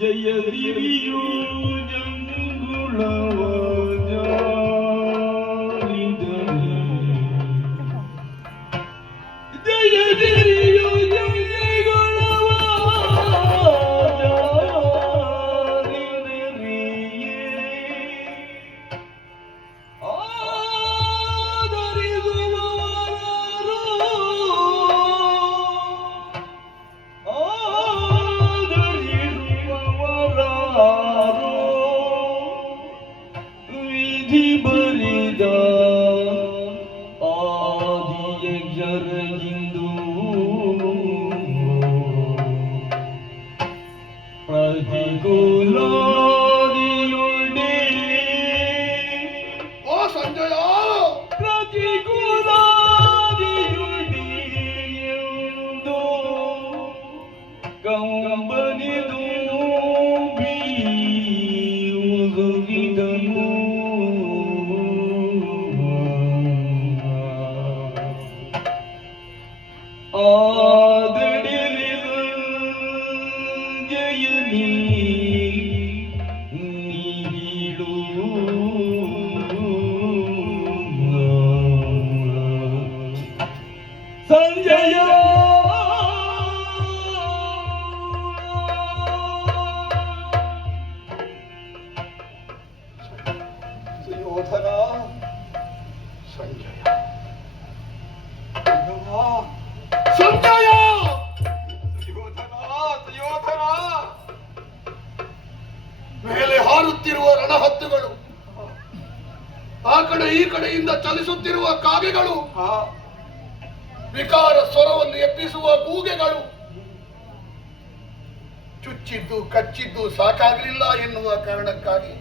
ಜಯದಿರಿಯು ಜಂಗುಳವ ಜಾರಿದರೆ ಜಯದಿರಿಯು ಜಂಗುಳವ ಜಾರಿದರಿಯೇ ವಿಧಿ ಬರಿದ ಆದಿಯ ಜರಗಿಂದು ಪ್ರತಿಕೂಲಾದಿಯುಂಡೆ ಓ ಸಂಜಯ ಪ್ರತಿಕೂಲಾದಿಯುಂಡೆ ಎಂದು ಕಂಬನಿದು ಬೀವುದುಗಿದನು ಆದಡಿಲಿದ ಜಯನಿ ನೀಡು ಸಂಜಯ ಸುಯೋಧನ ಸಂಜಯ ಸಂಜಯ ಸುಯೋಧನ ಸುಯೋಧನ ಮೇಲೆ ಹಾರುತ್ತಿರುವ ರಣಹದ್ದುಗಳು, ಆ ಕಡೆ ಈ ಕಡೆಯಿಂದ ಚಲಿಸುತ್ತಿರುವ ಕಾಗೆಗಳು, ವಿಕಾರ ಸ್ವರವನ್ನು ಎಬ್ಬಿಸುವ ಕೂಗೆಗಳು, ಚುಚ್ಚಿದ್ದು ಕಚ್ಚಿದ್ದು ಸಾಕಾಗಲಿಲ್ಲ ಎನ್ನುವ ಕಾರಣಕ್ಕಾಗಿ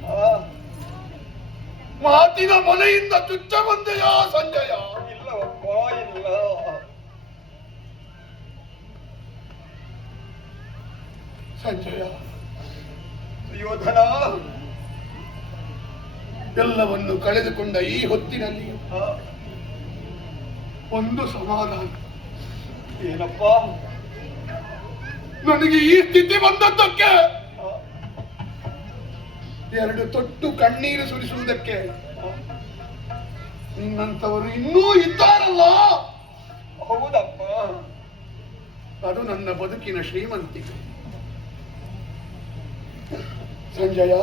ಮಾತಿನ ಮನೆಯಿಂದ ಚುಚ್ಚ ಬಂದೆಯ ಸಂಜಯ? ಇಲ್ಲವಪ್ಪ ಇಲ್ಲ. ಸಂಜಯ ಸುಯೋಧನ, ಎಲ್ಲವನ್ನು ಕಳೆದುಕೊಂಡ ಈ ಹೊತ್ತಿನಲ್ಲಿ ಒಂದು ಸಮಾಧಾನ. ಏನಪ್ಪ? ನನಗೆ ಈ ಸ್ಥಿತಿ ಬಂದದ್ದಕ್ಕೆ, ಎರಡು ತೊಟ್ಟು ಕಣ್ಣೀರು ಸುರಿಸುವುದಕ್ಕೆ ನಿನ್ನಂತವರು ಇನ್ನೂ ಇದ್ದಾರಲ್ಲ. ಹೌದಪ್ಪ, ಅದು ನನ್ನ ಬದುಕಿನ ಶ್ರೀಮಂತಿಕೆ. ಸಂಜಯ,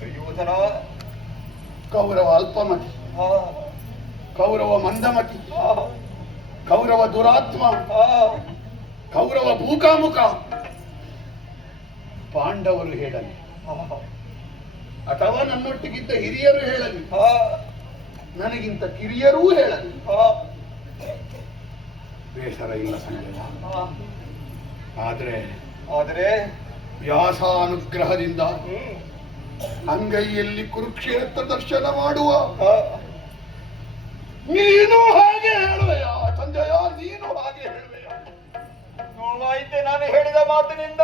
ಸುಯೋಧನ, ಕೌರವ ಅಲ್ಪಮತಿ, ಕೌರವ ಮಂದಮತಿ, ಕೌರವ ದುರಾತ್ಮ, ಕೌರವ ಭೂಕಾಮುಖ. ಪಾಂಡವರು ಹೇಳಲಿ ಅಥವಾ ನನ್ನೊಟ್ಟಿಗಿದ್ದ ಹಿರಿಯರು ಹೇಳಲಿ, ನನಗಿಂತ ಕಿರಿಯರೂ ಹೇಳಲಿ, ಬೇಸರ ಇಲ್ಲ ಸಂಜಯ. ಆದರೆ ವ್ಯಾಸಾನುಗ್ರಹದಿಂದ ಅಂಗೈಯಲ್ಲಿ ಕುರುಕ್ಷೇತ್ರ ದರ್ಶನ ಮಾಡುವ ನೀನು ಹಾಗೆ ಹೇಳುವೆಯಾ ಸಂಜಯ? ನೀನು ಹಾಗೆ ಹೇಳುವೆಯಾ? ನೋವಾಯ್ತೆ ನಾನು ಹೇಳಿದ ಮಾತಿನಿಂದ.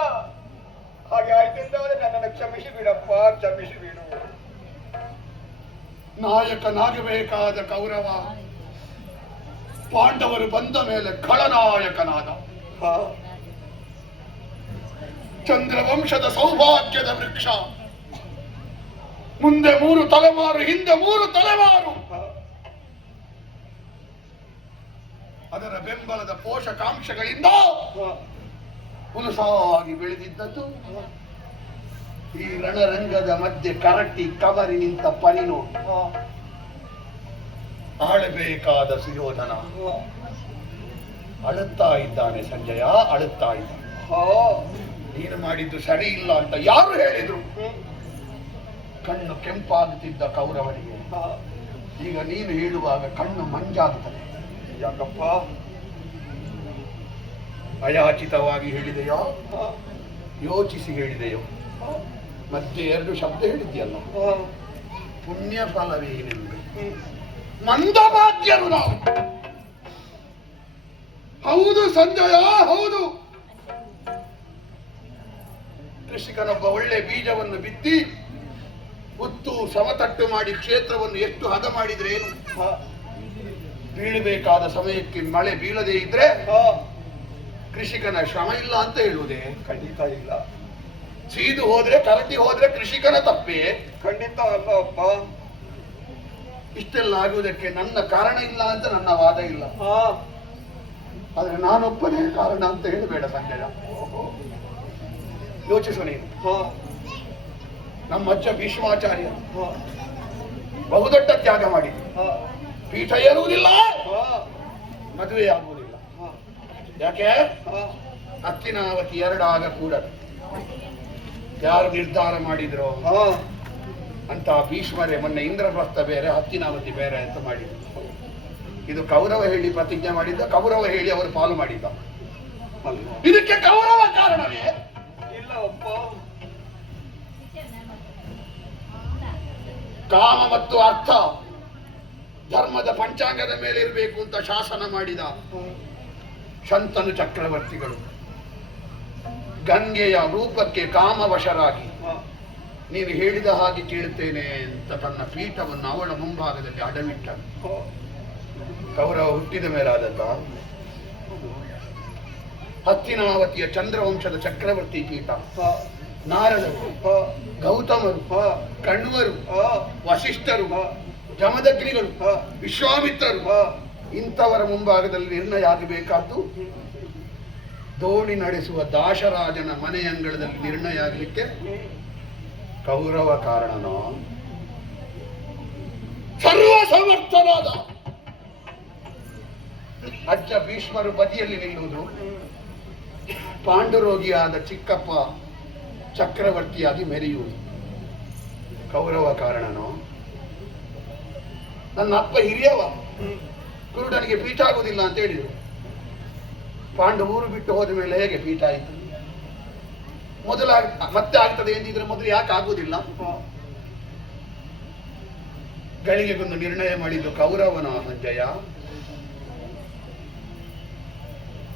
ಹಾಗೆ ಆಯ್ತೆಂದಾದ್ರೆ ನನ್ನನ್ನು ಕ್ಷಮಿಸಿ ಬಿಡಪ್ಪ, ಕ್ಷಮಿಸಿ ಬಿಡು. ನಾಯಕನಾಗಬೇಕಾದ ಕೌರವ ಪಾಂಡವರು ಬಂದ ಮೇಲೆ ಖಳನಾಯಕನಾದ. ಚಂದ್ರವಂಶದ ಸೌಭಾಗ್ಯದ ವೃಕ್ಷ, ಮುಂದೆ 3 ತಲೆಮಾರು, ಹಿಂದೆ 3 ತಲೆಮಾರು, ಅದರ ಬೆಂಬಲದ ಪೋಷಕಾಂಶಗಳಿಂದ ಹುಲಸಾಗಿ ಬೆಳೆದಿದ್ದದ್ದು ಈ ರಣರಂಗದ ಮಧ್ಯೆ ಕರಟಿ ಕವರಿ ನಿಂತ ಪರಿನು ಆಳಬೇಕಾದ ಸುಯೋಧನ ಅಳುತ್ತಾ ಇದ್ದಾನೆ ಸಂಜಯ, ಅಳುತ್ತಾ ಇದ್ದಾನೆ. ನೀನು ಮಾಡಿದ್ದು ಸರಿ ಇಲ್ಲ ಅಂತ ಯಾರು ಹೇಳಿದ್ರು? ಕಣ್ಣು ಕೆಂಪಾಗುತ್ತಿದ್ದ ಕೌರವನಿಗೆ ಈಗ ನೀನು ಹೇಳುವಾಗ ಕಣ್ಣು ಮಂಜಾಗುತ್ತದೆ. ಯಾಕಪ್ಪ? ಅಯಾಚಿತವಾಗಿ ಹೇಳಿದೆಯೋ ಯೋಚಿಸಿ ಹೇಳಿದೆಯೋ ಮತ್ತೆ ಎರಡು ಶಬ್ದ ಹೇಳಿದ್ಯಲ್ಲ ಪುಣ್ಯ ಫಲವೇನೆಂದು ಮಂದಭಾಗ್ಯರು ನಾವು. ಹೌದು ಸಂಜಯ, ಹೌದು. ಕೃಷಿಕನೊಬ್ಬ ಒಳ್ಳೆ ಬೀಜವನ್ನು ಬಿತ್ತಿ ಉತ್ತು ಸಮತಟ್ಟು ಮಾಡಿ ಕ್ಷೇತ್ರವನ್ನು ಎಷ್ಟು ಹದ ಮಾಡಿದ್ರೆ ಏನು, ಬೀಳಬೇಕಾದ ಸಮಯಕ್ಕೆ ಮಳೆ ಬೀಳದೇ ಇದ್ರೆ ಕೃಷಿಕನ ಶ್ರಮ ಇಲ್ಲ ಅಂತ ಹೇಳುವುದೇ? ಖಂಡಿತ ಇಲ್ಲ. ಸೀದು ಹೋದ್ರೆ ಕರಟಿ ಹೋದ್ರೆ ಕೃಷಿಕನ ತಪ್ಪೇ? ಖಂಡಿತ ಅಲ್ಲ ಅಪ್ಪ. ಇಷ್ಟೆಲ್ಲ ಆಗುವುದಕ್ಕೆ ನನ್ನ ಕಾರಣ ಇಲ್ಲ ಅಂತ ನನ್ನ ವಾದ ಇಲ್ಲ. ಆದ್ರೆ ನಾನೊಬ್ಬನೇ ಕಾರಣ ಅಂತ ಹೇಳಬೇಡ ಸಂಜಯ. ಯೋಚಿಸು ನೀನು. ನಮ್ಮ ಅಜ್ಜ ಭೀಷ್ಮಾಚಾರ್ಯ ಬಹುದೊಡ್ಡ ತ್ಯಾಗ ಮಾಡಿ ಪೀಠ ಏರುವುದಿಲ್ಲ, ಮದುವೆ ಆಗುವುದಿಲ್ಲ. ಯಾಕೆ? ಹತ್ತಿನಾವತಿ ಎರಡಾಗ ಕೂಡ ಯಾರು ನಿರ್ಧಾರ ಮಾಡಿದ್ರು ಅಂತ ಭೀಷ್ಮರೇ ಮೊನ್ನೆ ಇಂದ್ರಪ್ರಸ್ಥ ಬೇರೆ ಹತ್ತಿನಾವತಿ ಬೇರೆ ಅಂತ ಮಾಡಿದ್ರು. ಇದು ಕೌರವ ಹೇಳಿ ಪ್ರತಿಜ್ಞೆ ಮಾಡಿದ್ದ, ಕೌರವ ಹೇಳಿ ಅವರು ಪಾಲು ಮಾಡಿದ್ದ. ಇದಕ್ಕೆ ಕೌರವ ಕಾರಣವೇ? ಇಲ್ಲ ಅಪ್ಪ. ಕಾಮ ಮತ್ತು ಅರ್ಥ ಧರ್ಮದ ಪಂಚಾಂಗದ ಮೇಲೆ ಇರಬೇಕು ಅಂತ ಶಾಸನ ಮಾಡಿದ ಶಂತನು ಚಕ್ರವರ್ತಿಗಳು ಗಂಗೆಯ ರೂಪಕ್ಕೆ ಕಾಮವಶರಾಗಿ ನೀನು ಹೇಳಿದ ಹಾಗೆ ಕೇಳುತ್ತೇನೆ ಅಂತ ತನ್ನ ಪೀಠವನ್ನು ಅವಳ ಮುಂಭಾಗದಲ್ಲಿ ಅಡವಿಟ್ಟನು. ಕೌರವ ಹುಟ್ಟಿದ ಮೇಲಾದದ್ದ. ಹತ್ತಿನಾವತಿಯ ಚಂದ್ರವಂಶದ ಚಕ್ರವರ್ತಿ ಪೀಠ ನಾರದರು, ಗೌತಮರು, ಕಣ್ವರು, ವಸಿಷ್ಠರು, ಜಮದಗ್ನಿಗಳು, ವಿಶ್ವಾಮಿತ್ರರು ಇಂಥವರ ಮುಂಭಾಗದಲ್ಲಿ ನಿರ್ಣಯ ಆಗಬೇಕಾದ್ದು ದೋಣಿ ನಡೆಸುವ ದಾಶರಾಜನ ಮನೆಯಂಗಳದಲ್ಲಿ ನಿರ್ಣಯ ಆಗಲಿಕ್ಕೆ ಕೌರವ ಕಾರಣನೋ? ಸರ್ವ ಸಮರ್ಥನಾದ ಅಜ್ಜ ಭೀಷ್ಮರು ಬದಿಯಲ್ಲಿ ನಿಲ್ಲುವುದು, ಪಾಂಡುರೋಗಿಯಾದ ಚಿಕ್ಕಪ್ಪ ಚಕ್ರವರ್ತಿಯಾಗಿ ಮೆರೆಯುವುದು ಕೌರವ ಕಾರಣನೋ? ನನ್ನ ಅಪ್ಪ ಹಿರಿಯವ, ಕುರುಡನಿಗೆ ಪೀಠ ಆಗುವುದಿಲ್ಲ ಅಂತ ಹೇಳಿದರು. ಪಾಂಡು ಊರು ಬಿಟ್ಟು ಹೋದ ಮೇಲೆ ಹೇಗೆ ಪೀಠ ಆಯಿತು? ಮತ್ತೆ ಆಗ್ತದೆ ಎಂದಿದ್ರೆ ಮೊದಲು ಯಾಕೆ ಆಗುವುದಿಲ್ಲ? ಗಳಿಗೆಗೊಂದು ನಿರ್ಣಯ ಮಾಡಿದ್ದು ಕೌರವನ ಸಂಜಯ.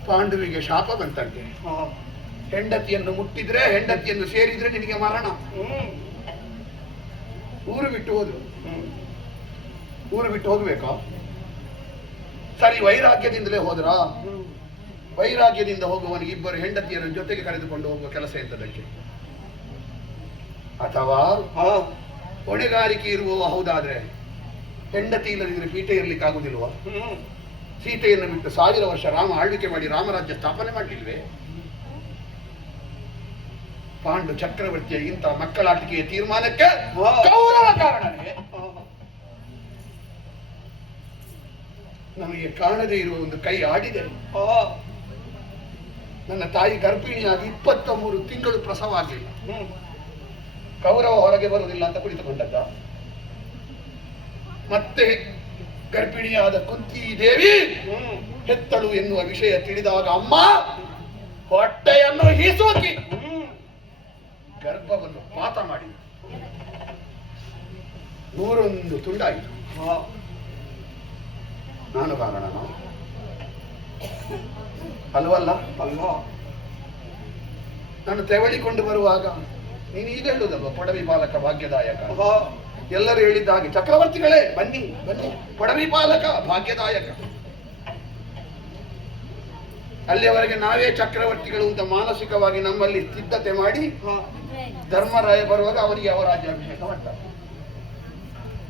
ಪಾಂಡುವಿಗೆ ಶಾಪ ಬಂತಂತೆ, ಹೆಂಡತಿಯನ್ನು ಮುಟ್ಟಿದ್ರೆ, ಹೆಂಡತಿಯನ್ನು ಸೇರಿದ್ರೆ ನಿನಗೆ ಮರಣ. ಊರು ಬಿಟ್ಟು ಹೋದ್ರು. ಊರು ಬಿಟ್ಟು ಹೋಗ್ಬೇಕಾ? ಸರಿ, ವೈರಾಗ್ಯದಿಂದಲೇ ಹೋದ್ರ? ವೈರಾಗ್ಯದಿಂದ ಹೋಗುವವನಿಗೆ ಇಬ್ಬರು ಹೆಂಡತಿಯರ ಜೊತೆಗೆ ಕರೆದುಕೊಂಡು ಹೋಗುವ ಕೆಲಸ ಎಂತದಕ್ಕೆ? ಅಥವಾ ಹೊಣೆಗಾರಿಕೆ ಇರುವವ ಹೌದಾದ್ರೆ ಹೆಂಡತಿ ಇಲ್ಲದಿದ್ರೆ ಪೀಠ ಇರ್ಲಿಕ್ಕೆ ಆಗುದಿಲ್ವಾ? ಸೀತೆಯನ್ನು ಬಿಟ್ಟು 1000 ವರ್ಷ ರಾಮ ಆಳ್ವಿಕೆ ಮಾಡಿ ರಾಮರಾಜ್ಯ ಸ್ಥಾಪನೆ ಮಾಡಲಿಲ್ವೇ? ಪಾಂಡು ಚಕ್ರವರ್ತಿಯ ಇಂಥ ಮಕ್ಕಳಾಟಿಕೆಯ ತೀರ್ಮಾನಕ್ಕೆ ಕೌರವ ಕಾರಣವೇ? ನಮಗೆ ಕಾಣದೇ ಇರುವ ಒಂದು ಕೈ ಆಡಿದೆ. ನನ್ನ ತಾಯಿ ಗರ್ಭಿಣಿಯಾಗಿ 23 ತಿಂಗಳು ಪ್ರಸವ ಆಗಲಿಲ್ಲ. ಕೌರವ ಹೊರಗೆ ಬರುವುದಿಲ್ಲ ಅಂತ ಕುಳಿತುಕೊಂಡದ್ದ. ಮತ್ತೆ ಗರ್ಭಿಣಿಯಾದ ಕುಂತಿ ದೇವಿ ಹೆತ್ತಳು ಎನ್ನುವ ವಿಷಯ ತಿಳಿದಾಗ ಅಮ್ಮ ಹೊಟ್ಟೆಯನ್ನು ಹೀಸೋಕಿ ಗರ್ಭವನ್ನು ಪಾತ ಮಾಡಿ 101 ತುಂಡಾಯಿತು. ನಾನು ಕಾರಣನೋ? ಅಲ್ವಲ್ಲ? ಅಲ್ಲ. ನಾನು ತೆವಳಿಕೊಂಡು ಬರುವಾಗ ನೀನು ಈಗ ಹೇಳುವುದಲ್ವ, ಪೊಡವಿ ಪಾಲಕ ಭಾಗ್ಯದಾಯಕ. ಎಲ್ಲರೂ ಹೇಳಿದ್ದ ಹಾಗೆ ಚಕ್ರವರ್ತಿಗಳೇ ಬನ್ನಿ ಬನ್ನಿ, ಪೊಡವಿ ಪಾಲಕ ಭಾಗ್ಯದಾಯಕ. ಅಲ್ಲಿಯವರೆಗೆ ನಾವೇ ಚಕ್ರವರ್ತಿಗಳು ಅಂತ ಮಾನಸಿಕವಾಗಿ ನಮ್ಮಲ್ಲಿ ಸಿದ್ಧತೆ ಮಾಡಿ ಧರ್ಮರಾಯ ಬರುವಾಗ ಅವರಿಗೆ ಅವರ ರಾಜ್ಯಾಭಿಷೇಕ ಮಾಡ್ತಾರೆ.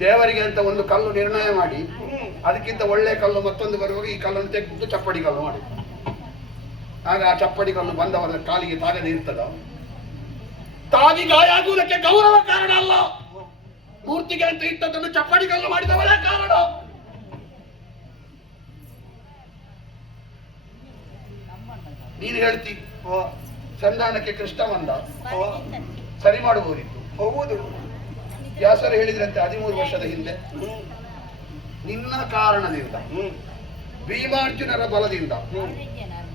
ದೇವರಿಗೆ ಅಂತ ಒಂದು ಕಲ್ಲು ನಿರ್ಣಯ ಮಾಡಿ ಅದಕ್ಕಿಂತ ಒಳ್ಳೆ ಕಲ್ಲು ಮತ್ತೊಂದು ಬರುವಾಗ ಈ ಕಲ್ಲನ್ನು ತೆಗೆದು ಚಪ್ಪಡಿ ಕಲ್ಲು ಮಾಡಿ, ಆಗ ಆ ಚಪ್ಪಡಿ ಕಲ್ಲು ಬಂದವರ ಕಾಲಿಗೆ ತಾಗದೆ ಇರ್ತದ? ತಾಗಿ ಗಾಯ ಆಗುವುದಕ್ಕೆ ಗೌರವ ಕಾರಣ ಅಲ್ಲ, ಮೂರ್ತಿಗೆ ಅಂತ ಇಟ್ಟದನ್ನು ಚಪ್ಪಡಿ ಕಲ್ಲು ಮಾಡಿದವರೇ ಕಾರಣ. ನೀನು ಹೇಳ್ತಿ ಸಂಧಾನಕ್ಕೆ ಕೃಷ್ಣ ಬಂದ, ಸರಿ ಮಾಡಬಹುದಿತ್ತು. ಹೌದು, ವ್ಯಾಸರು ಹೇಳಿದ್ರಂತೆ 13 ವರ್ಷದ ಹಿಂದೆ ನಿನ್ನ ಕಾರಣದಿಂದ ಭೀಮಾರ್ಜುನರ ಬಲದಿಂದ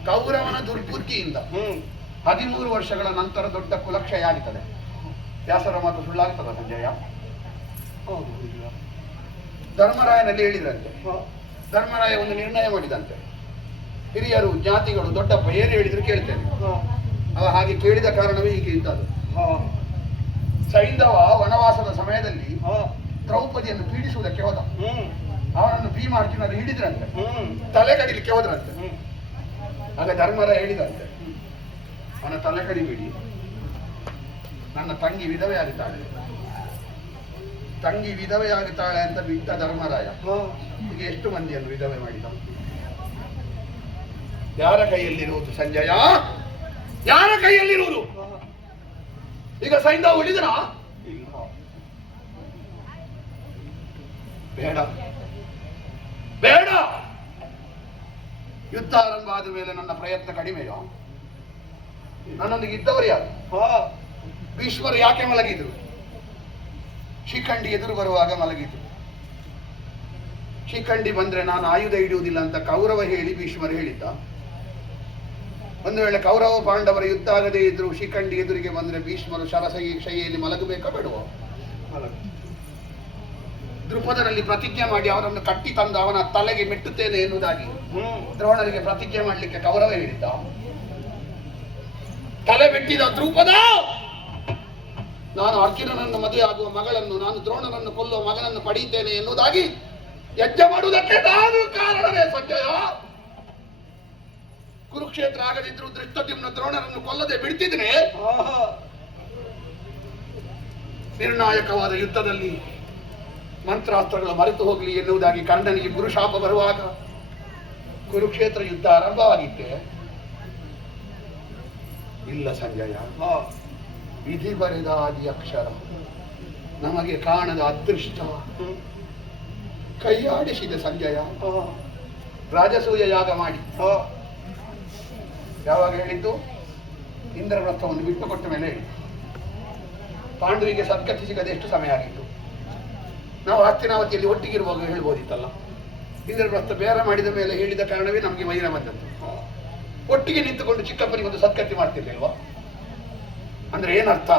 ಕೌರವನ ದುರ್ಬುದ್ಧಿಯಿಂದ 13 ವರ್ಷಗಳ ನಂತರ ದೊಡ್ಡ ಕುಲಕ್ಷಯ ಆಗುತ್ತದೆ. ವ್ಯಾಸರ ಮಾತು ಸುಳ್ಳಾಗ್ತದ ಸಂಜಯ? ಧರ್ಮರಾಯನಲ್ಲಿ ಹೇಳಿದ್ರಂತೆ. ಧರ್ಮರಾಯ ಒಂದು ನಿರ್ಣಯ ಮಾಡಿದಂತೆ, ಹಿರಿಯರು ಜಾತಿಗಳು ದೊಡ್ಡಪ್ಪ ಏನು ಹೇಳಿದ್ರು ಕೇಳ್ತೇನೆ. ಅವ ಹಾಗೆ ಕೇಳಿದ ಕಾರಣವೇ ಹೀಗೆ ಇದ್ದದು. ಸೈಂಧವ ವನವಾಸದ ಸಮಯದಲ್ಲಿ ದ್ರೌಪದಿಯನ್ನು ಪೀಡಿಸುವುದಕ್ಕೆ ಹೋದ. ಅವನನ್ನು ಭೀಮಾರ್ಜುನರು ಹಿಡಿದ್ರಂತೆ, ತಲೆ ಕಡಿಲಿಕ್ಕೆ ಹೋದ್ರಂತೆ. ಆಗ ಧರ್ಮರಾಯ ಹೇಳಿದಂತೆ, ಅವನ ತಲೆ ಕಡಿಬಿಡಿ, ನನ್ನ ತಂಗಿ ವಿಧವೆ ಆಗುತ್ತಾಳೆ, ತಂಗಿ ವಿಧವೆ ಆಗುತ್ತಾಳೆ ಅಂತ ಬಿಟ್ಟ ಧರ್ಮರಾಯ ಈಗ ಎಷ್ಟು ಮಂದಿಯನ್ನು ವಿಧವೆ ಮಾಡಿದ? ಯಾರ ಕೈಯಲ್ಲಿರುವುದು ಸಂಜಯ? ಯಾರ ಕೈಯಲ್ಲಿರುವುದು? ಈಗ ಸೈಂಧವ ಉಳಿದನ? ಬೇಡ ಬೇಡ, ಯುದ್ಧ ಆರಂಭ ಆದ ಮೇಲೆ ನನ್ನ ಪ್ರಯತ್ನ ಕಡಿಮೆಯೋ? ನನ್ನೊಂದಿಗೆ ಇದ್ದವರು ಯಾರು? ಭೀಷ್ಮರು ಯಾಕೆ ಮಲಗಿದ್ರು? ಶಿಖಂಡಿ ಎದುರು ಬರುವಾಗ ಮಲಗಿದ್ರು. ಶಿಖಂಡಿ ಬಂದ್ರೆ ನಾನು ಆಯುಧ ಹಿಡಿಯುವುದಿಲ್ಲ ಅಂತ ಕೌರವ ಹೇಳಿ ಭೀಷ್ಮರು ಹೇಳಿದ್ದ. ಒಂದು ವೇಳೆ ಕೌರವ ಪಾಂಡವರ ಯುದ್ಧ ಆಗದೇ ಇದ್ರು ಶಿಖಂಡಿ ಎದುರಿಗೆ ಬಂದ್ರೆ ಭೀಷ್ಮರು ಶೈಯಲ್ಲಿ ಮಲಗಬೇಕಾ ಬೇಡುವ? ದೃಪದರಲ್ಲಿ ಪ್ರತಿಜ್ಞೆ ಮಾಡಿ ಅವರನ್ನು ಕಟ್ಟಿ ತಂದು ಅವನ ತಲೆಗೆ ಮೆಟ್ಟುತ್ತೇನೆ ಎನ್ನುವುದಾಗಿ ದ್ರೋಣರಿಗೆ ಪ್ರತಿಜ್ಞೆ ಮಾಡಲಿಕ್ಕೆ ಕೌರವ ಹೇಳಿದ್ದ. ತಲೆ ಬೆಟ್ಟಿದ ದ್ರೌಪದ, ನಾನು ಅರ್ಜುನನನ್ನು ಮದುವೆ ಆಗುವ ಮಗಳನ್ನು, ನಾನು ದ್ರೋಣನನ್ನು ಕೊಲ್ಲುವ ಮಗನನ್ನು ಪಡೆಯುತ್ತೇನೆ ಎನ್ನುವುದಾಗಿ ಯಜ್ಞ ಮಾಡುವುದಕ್ಕೆ ನಾನು ಕಾರಣವೇ ಸಂಜಯ. ಕುರುಕ್ಷೇತ್ರ ಆಗದಿದ್ರು ದೃಷ್ಟದ್ಯುಮ್ನ ದ್ರೋಣರನ್ನು ಕೊಲ್ಲದೆ ಬಿಡ್ತಿದ್ರೆ ನಿರ್ಣಾಯಕವಾದ ಯುದ್ಧದಲ್ಲಿ ಮಂತ್ರಾಸ್ತ್ರಗಳು ಮರೆತು ಹೋಗಲಿ ಎನ್ನುವುದಾಗಿ ಕರ್ಣನಿಗೆ ಗುರುಶಾಪ ಬರುವಾಗ ಕುರುಕ್ಷೇತ್ರ ಯುದ್ಧ ಆರಂಭವಾಗಿತ್ತೆ. ಇಲ್ಲ ಸಂಜಯ, ವಿಧಿ ಬರೆದ ಆದಿ ಅಕ್ಷರ, ನಮಗೆ ಕಾಣದ ಅದೃಷ್ಟ ಕೈಯಾಡಿಸಿದೆ ಸಂಜಯ. ರಾಜಸೂಯ ಯಾಗ ಮಾಡಿ ಯಾವಾಗ ಹೇಳಿದ್ದು? ಇಂದ್ರವ್ರತವನ್ನು ಬಿಟ್ಟು ಕೊಟ್ಟ ಮೇಲೆ ಹೇಳಿದ್ದು. ಪಾಂಡವಿಗೆ ಸದ್ಗತಿ ಸಿಗದೆ ಎಷ್ಟು ಸಮಯ ಆಗಿತ್ತು? ನಾವು ಹಸ್ತಿನಾವತಿಯಲ್ಲಿ ಒಟ್ಟಿಗಿರುವಾಗ ಹೇಳ್ಬೋದಿತ್ತಲ್ಲ. ಇಂದ್ರವ್ರತ ಬೇರೆ ಮಾಡಿದ ಮೇಲೆ ಹೇಳಿದ ಕಾರಣವೇ ನಮಗೆ ಮೈನ ಬಂದದ್ದು. ಒಟ್ಟಿಗೆ ನಿಂತುಕೊಂಡು ಚಿಕ್ಕಪ್ಪನಿಗೆ ಒಂದು ಸದ್ಗತಿ ಮಾಡ್ತಿರ್ಲಿಲ್ವಾ? ಅಂದ್ರೆ ಏನರ್ಥ?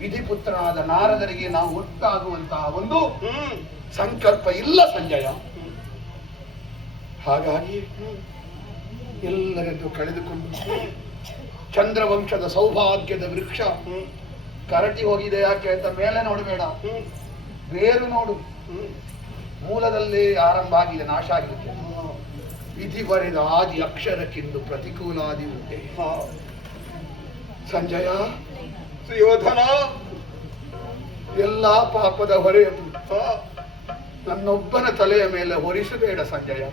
ವಿಧಿಪುತ್ರನಾದ ನಾರದರಿಗೆ ನಾವು ಒಟ್ಟಾಗುವಂತಹ ಒಂದು ಸಂಕಲ್ಪ ಇಲ್ಲ ಸಂಜಯ. ಹಾಗಾಗಿ ಎಲ್ಲರದ್ದು ಕಳೆದುಕೊಂಡು ಚಂದ್ರವಂಶದ ಸೌಭಾಗ್ಯದ ವೃಕ್ಷ ಕರಟಿ ಹೋಗಿದೆ. ಯಾಕೆ ಅಂತ ಮೇಲೆ ನೋಡಬೇಡ, ಬೇರು ನೋಡು. ಮೂಲದಲ್ಲಿ ಆರಂಭ ಆಗಿದೆ, ನಾಶ ಆಗಿದೆ. ವಿಧಿ ಬರೆದ ಆದಿ ಅಕ್ಷರಕ್ಕಿಂದು ಪ್ರತಿಕೂಲಾದಿ ಉಂಟೆ ಸಂಜಯ. ಸುಯೋಧನ, ಎಲ್ಲಾ ಪಾಪದ ಹೊರೆಯನ್ನು ನನ್ನೊಬ್ಬನ ತಲೆಯ ಮೇಲೆ ಹೊರಿಸಬೇಡ ಸಂಜಯ.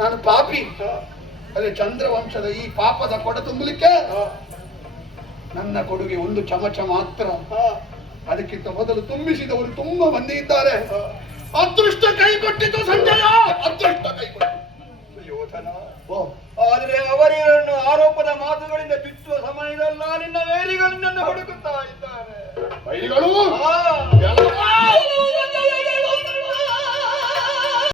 ನಾನು ಪಾಪಿ. ಅದೇ ಚಂದ್ರವಂಶದ ಈ ಪಾಪದ ಕೊಡ ತುಂಬಲಿಕ್ಕೆ ನನ್ನ ಕೊಡುಗೆ ಒಂದು ಚಮಚ ಮಾತ್ರ. ಅದಕ್ಕಿಂತ ಮೊದಲು ತುಂಬಿಸಿದವರು ತುಂಬಾ ಮಂದಿ ಇದ್ದಾರೆ. ಅದೃಷ್ಟ ಕೈ ಕೊಟ್ಟಿತು ಸಂಜಯ, ಅದೃಷ್ಟ ಕೈ